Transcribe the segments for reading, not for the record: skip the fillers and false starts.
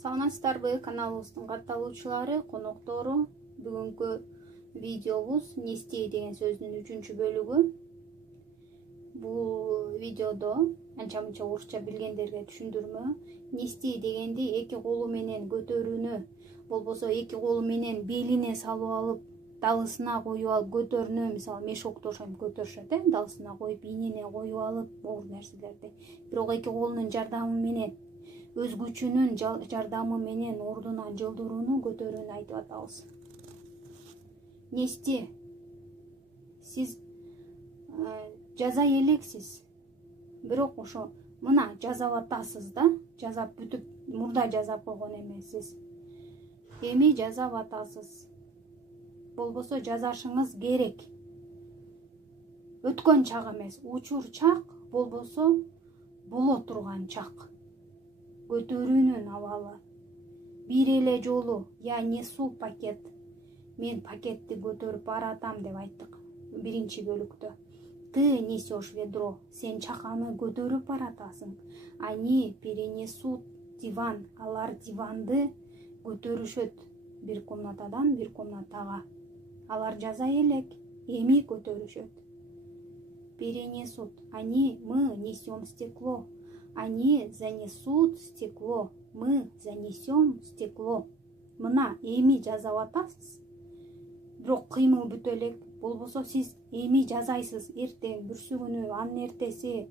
Саламатсыздарбы, каналыбыздын катталуучулары, коноктору. Бүгүнкү видеобуз нести деген сөздүн 3-чү бөлүгү. Бул видеодо анча мынча орусча билгендерге түшүндүрмө. Нести дегенди эки колу менен көтөрүүнү, болбосо эки колу менен белине салып алып, далысына коюп алып көтөрүүнү, мисалы мешокто ошентип көтөрүшөт, далысына коюп, ийнине коюп алып, оор нерселерди. Бирок эки колунун жардамы менен, өз күчүнүн жардамы менен ордунан жылдырууну, көтөрүүнү айтып атабыз. Нести, сиз жаза элексиз, бирок ошо мына жазап атасыз да, жазап бүтүп, мурда жазап койгон эмессиз. Эми жазап атасыз. Болбосо жазашыңыз керек. Өткөн чак эмес, учур чак, болбосо боло турган чак. Көтөрүүнүн абалы. Бир эле жолу, я несу пакет. Мен пакетти көтөрүп баратам деп айттык биринчи бөлүктө. Ты несешь ведро, сен чаканы көтөрүп баратасың. Они перенесут диван, алар диванды көтөрүшөт бир комнатадан бир комнатага. Алар жаза элек, эми көтөрүшөт. Перенесут, мы несем стекло. Они занесут стекло, мы занесем стекло. Мына эми жазап атасыз. Бирок кыймыл бүтө элек, болбосо сиз эми жазайсыз, эртең, бүрсүгүнү, анын эртеси.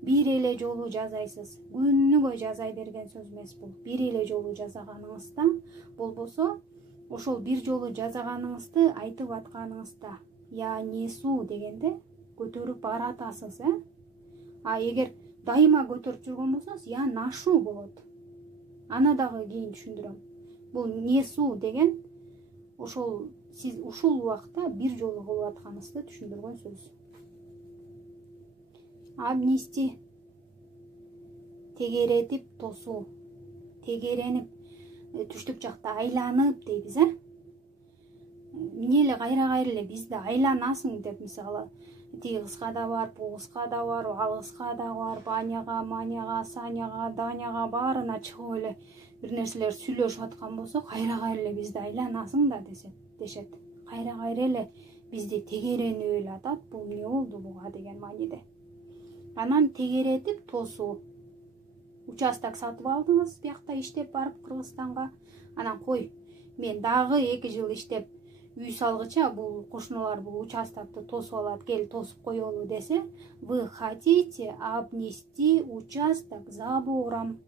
Бир эле жолу жазайсыз. Күнүгө жазай берген сөз эмес бул. Бир эле жолу жазаганыңызда, болбосо ошол бир жолу жазаганыңызды айтып атканыңызда, я несу дегенде көтөрүп баратасыз, А эгер дайыма көтөрүп жүргөн болсоңуз, я нашу болот. Аны дагы кийин түшүндүрөм. Бул несу деген ошол сиз ушул убакта бир жолу кылып атканыңызды түшүндүргөн сөз. Обнести. Тегеретип тосуу. Тегеренип, түштүк жакта айланып дейбиз, Эмне эле кайра эле бизди айланасың деп, мисалы, тиги кызга да барып, бул кызга да барып, ал кызга да барып, Аняга, Маняга, Саняга, Даняга баарына чыгып эле бир нерселер сүйлөшүп аткан болсо, кайра эле бизди айланасың да дешет. Кайра эле бизди тегеренип эле атат, бул эмне болду буга деген мааниде. Анан тегеретип тосуу. Участок сатып алдыңыз, биякта иштеп барып Кыргызстанга. Анан кой, мен дагы 2 жыл иштеп үй салгыча бул кошуналар бул участокты тосуп алат, кел тосуп коелу десе, вы хотите обнести участок забором.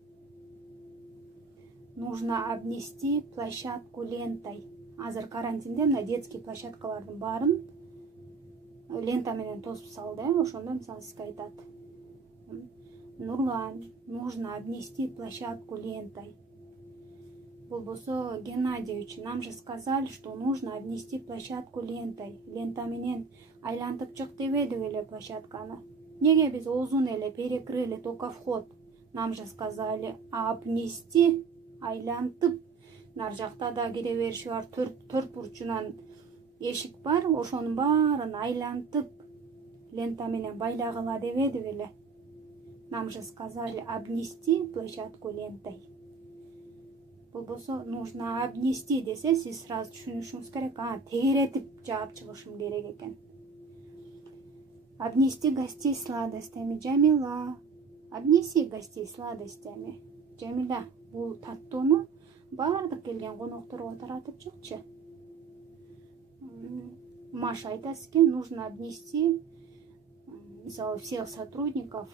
Нужно обнести площадку лентой. Азыр карантинде мына детский площадкалардын баарын лента менен тосуп салды, ошондо мисалы сизге айтат. Нурлан, нужно обнести площадку лентой. Болбосо, Геннадьевич, нам же сказали, что нужно обнести площадку лентой. Лента менен айлантып чык дебедиби эле площадканы. Неге биз озун эле перекрыли только вход? Нам же сказали обнести, айлантып. Нар жакта да кире бериши бар, төрт бурчунан эшик бар, ошонун баарын айлантып лента менен байлагыла дебедиби эле? Нам же сказали обнести площадку лентой. Болбосо, нужно обнести десе, сиз сразу түшүнүшүңүз керек. Тегеретип жаап чыгышым керек экен. Обнести гостей сладостями. Джамила, обнеси гостей сладостями. Джамиля, бул таттууну баардык келген конокторго таратып чыкчы. Маша айтат сизге, нужно обнести, мисалы, всех сотрудников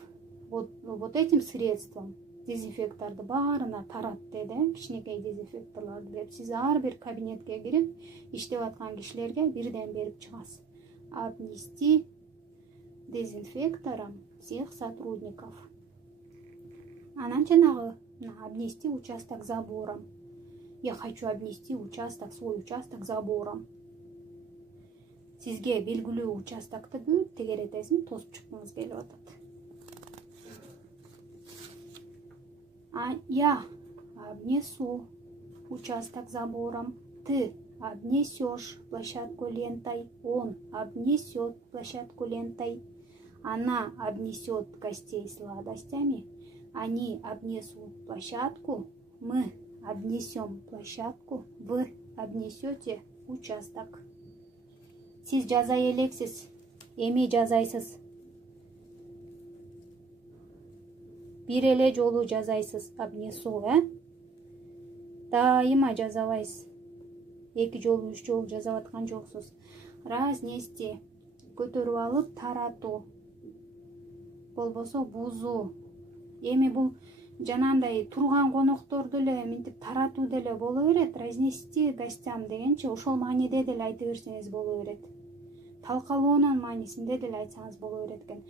вот этим средством. Дезинфекторду баарына тарат деди, кичинекей дезинфекторлорду берип, сиз ар бир кабинетке кирип, иштеп аткан кишилерге бирден берип чыгасыз. Обнести дезинфектором всех сотрудников. Анан жанагы обнести участок забором. Я хочу обнести участок, свой участок забором. Сизге белгилүү участокты бүт тегеретесиң, тосуп чыккыңыз келип атат. Я обнесу участок забором. Ты обнесешь площадку лентой. Он обнесет площадку лентой. Она обнесет гостей сладостями. Они обнесут площадку. Мы обнесем площадку, вы обнесете участок. Сиз жазай элексиз, эми жазайсыз. Бир эле жолу жазайсыз, обнесу, Дайыма жазабайсыз. 2 жолу, 3 жолу жазап аткан жоксуз. Разнести, көтөрүп алып таратуу. Болбосо бузуу. Эми бул жанагындай турган конокторду эле минтип таратуу деле боло берет. Разнести гостям дегенчи ошол мааниде деле айта берсеңиз боло берет. Талкалоонун маанисинде деле айтсаңыз боло берет экен.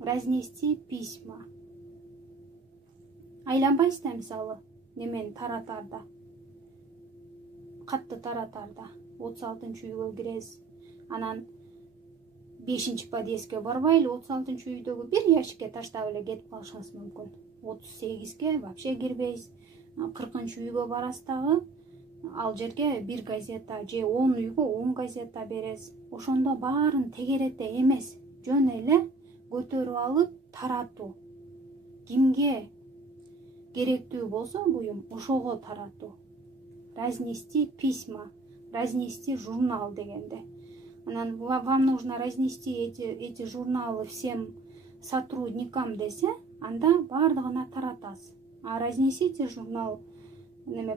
Разнести письма. Айланбайсыз да мисалы немени таратарда. Катты таратарда 36-үйгө киресиз. Анан 5-подъездге барбайлы 36-үйдөгү бир ящикке таштап эле кетип калышыңыз мүмкүн. 38-ге вообще кирбейсиз. 40-үйгө барасыз дагы, ал жерге бир газета же 10 үйгө 10 газета бересиз. Ошондо баарын тегерете эмес, жөн эле көтөрүп алып таратуу. Кимге керектүү болсо буюм ошого таратуу. Разнести письма, разнести журнал дегенде. Анан вам нужно разнести эти журналы всем сотрудникам десе, анда бардыгына таратасыз. А разнесите журнал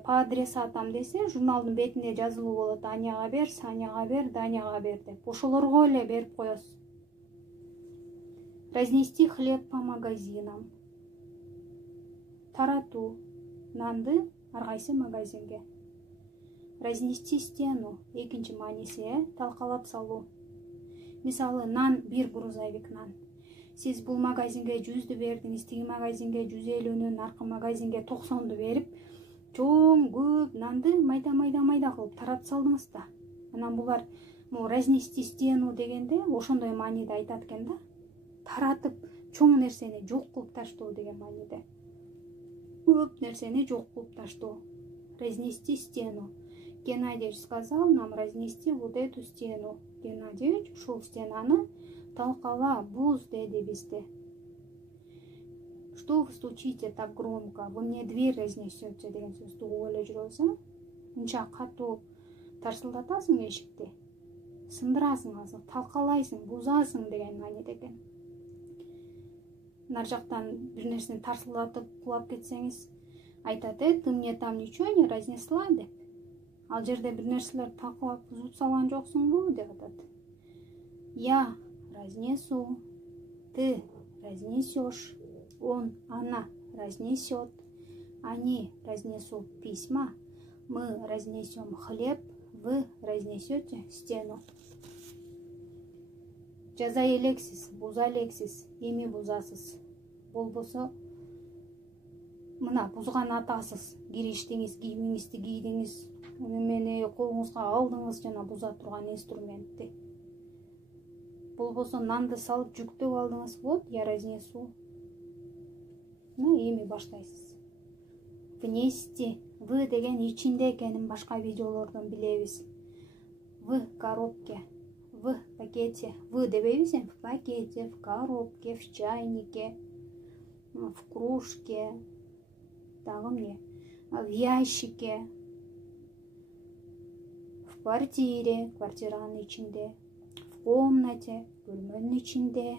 по адресатам десе, журналдын бетинде жазылуу болот: Аняга бер, Саняга бер, Даняга бер деп. Ошолорго эле берип коесуз. Разнести хлеб по магазинам. Таратуу нанды ар кайсы магазинге. Разнести стену, экинчи мааниси, талкалап салуу. Мисалы, нан, бир грузовик нан. Сиз бул магазинге 100-дү бердиңиз, тиги магазинге 150-нү, наркы магазинге 90-ду берип, чоң көп нанды майда кылып таратып салдыңыз да. Анан булар разнести стену дегенде ошондой мааниде айтат экен да. Таратып чоң нерсени жок кылып таштоо деген мааниде. Көп нерсени жок кылып таштоо. Разнести стену. Геннадьевич сказал нам разнести вот эту стену. Геннадьевич ушул стенаны талкала, буз деди бизде. Что вы стучите так громко? Вы мне дверь разнесете деген сөздү угуп эле жүрөсүң. Мынча катуу тарсылдатасың эшикти. Сындырасың азыр, талкалайсың, бузасың деген мааниде экен. Нар жактан бир нерсени тарсылдатып кулап кетсеңиз, айтат: ты мне там ничего не разнесла деп. Ал жерде бир нерселер талкалап бузуп салган жоксуңбу деп атат. Я разнесу, ты разнесешь, она разнесет, они разнесут письма, мы разнесем хлеб, вы разнесете стену. Жаза элексиз, буза элексиз, эми бузасыз. Болбосо мына бузган атасыз. Кириштиңиз, кийимиңизди кийдиңиз, немени колуңузга алдыңыз жана буза турган инструментти. Болбосо нанды салып жүктөп алдыңыз, вот я разнесу. Эми баштайсыз. Внести, вы деген ичинде экенин башка видеолордон билебиз. В коробке, в пакете, вы дебейбиз, в пакете, в коробке, в чайнике, в кружке, дагы эмне, в ящике, в квартире, квартиранын ичинде, в комнате, бөлмөнүн ичинде,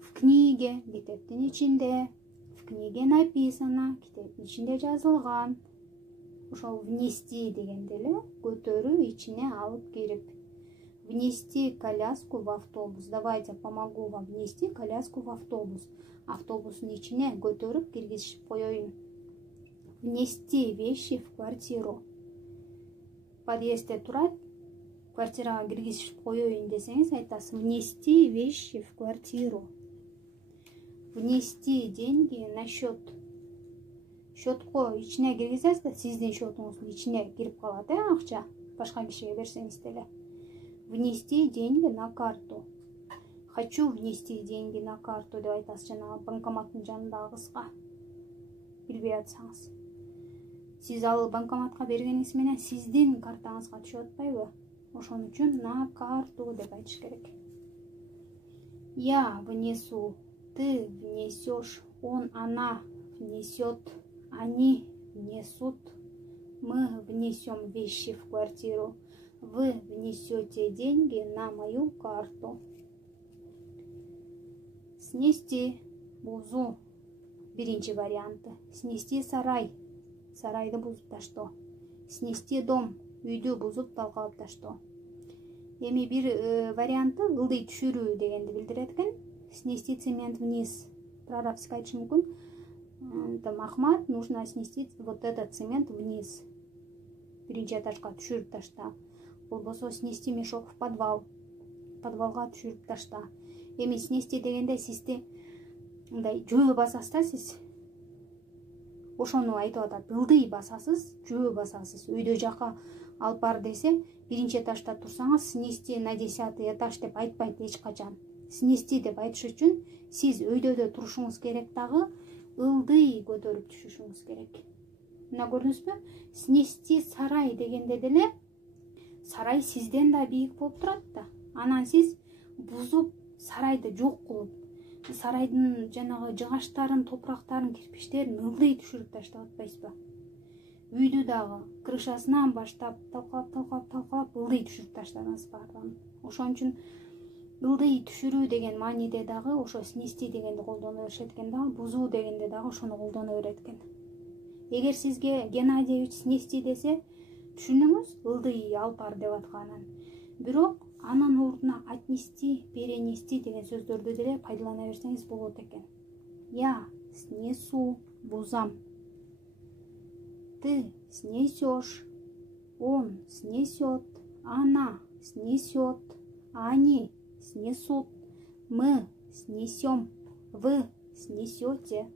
в книге, китептин ичинде, в книге написано, китептин ичинде жазылган. Ошол внести дегенде эле көтөрүү, ичине алып кирип. Внести коляску в автобус. Давайте помогу вам внести коляску в автобус. Автобустун ичине көтөрүп киргизип коеюн. Внести вещи в квартиру. Подъездде турат, квартирага киргизип коеюн десеңиз, айтасыз: внести вещи в квартиру. Внести деньги на счет. Счетко ичине киргизесиз да, сиздин счетуңуздун ичине кирип калат, акча. Башка кишиге берсеңиз деле. Внести деньги на карту. Хочу внести деньги на карту деп айтасыз, жана банкоматтын жанындагы кызга. Билбей атсаңыз. Сиз ал банкоматка бергениңиз менен сиздин картаңызга түшүп атпайбы? Ошон үчүн на карту деп айтыш керек. Я внесу, ты внесешь, она внесет, Они внесут. Мы внесем вещи в квартиру. Вы внесете деньги на мою карту. Снести. Бузу. Биринчи варианты. Снести сарай. Сарайды бузуп таштоо. Снести дом. Үйдү бузуп талкалап таштоо. Эми бир варианты ылдый түшүрүү дегенди билдирет экен. Снести цемент вниз. По-арабски айтышы мүмкүн. Там Ахмат, нужно снести вот этот цемент вниз. Биринчи этажга түшүрүп ташта. Болбосо снести мешок в подвал. Подвалга түшүрүп ташта. Эми снести дегенде сизди мындай жөө басасыз да, сиз ошону айтып атат. Ылдый басасыз, жөө басасыз. Үйдө жака алып бар десе, биринчи этажда турсаңыз, снести на 10-й этаж деп айтпайт эч качан. Снести деп айтыш үчүн сиз өйдө турушуңуз керек дагы, ылдый көтөрүп түшүшүңүз керек. Мына көрдүңүзбү? Снести сарай дегенде деле сарай сизден да бийик болуп турат да. Анан сиз бузуп, сарайды жок кылып, сарайдын жанагы жыгачтарын, топурактарын, кирпичтерин ылдый түшүрүп таштап атпайсызбы? Үйдү дагы крышасынан баштап талкалап ылдый түшүрүп таштадыңыз баардыгын. Ошон үчүн ылдый түшүрүү деген мааниде дагы ошо снести дегенди колдоно беришет экен да, бузуу дегенде дагы ошону колдоно берет экен. Эгер сизге Геннадьевич снести десе, түшүнүңүз, ылдый алып бар деп атканын. Бирок анын ордуна отнести, перенести деген сөздөрдү деле пайдалана берсеңиз болот экен. Я снесу, бузам. Ты снесешь, он снесет, она снесет, они снесут, мы снесем, вы снесете.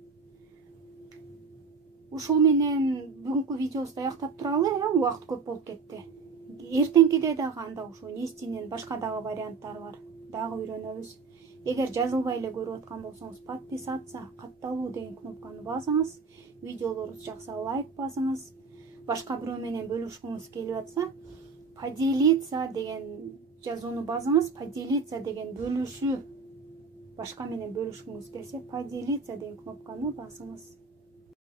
Ушул менен бүгүнкү видеобузду аяктап туралы, убакыт көп болуп кетти. Эртеңкиде дагы анда ушул нестинин башка дагы варианттары бар. Дагы үйрөнөбүз. Эгер жазылбай эле көрүп аткан болсоңуз, подписаться, катталуу деген кнопканы басыңыз. Видеолорубуз жакса лайк басыңыз. Башка бирөө менен бөлүшкүңүз келип атса, поделиться деген жазууну басыңыз. Поделиться деген бөлүшүү. Башка менен бөлүшкүңүз келсе, поделиться деген кнопканы басыңыз.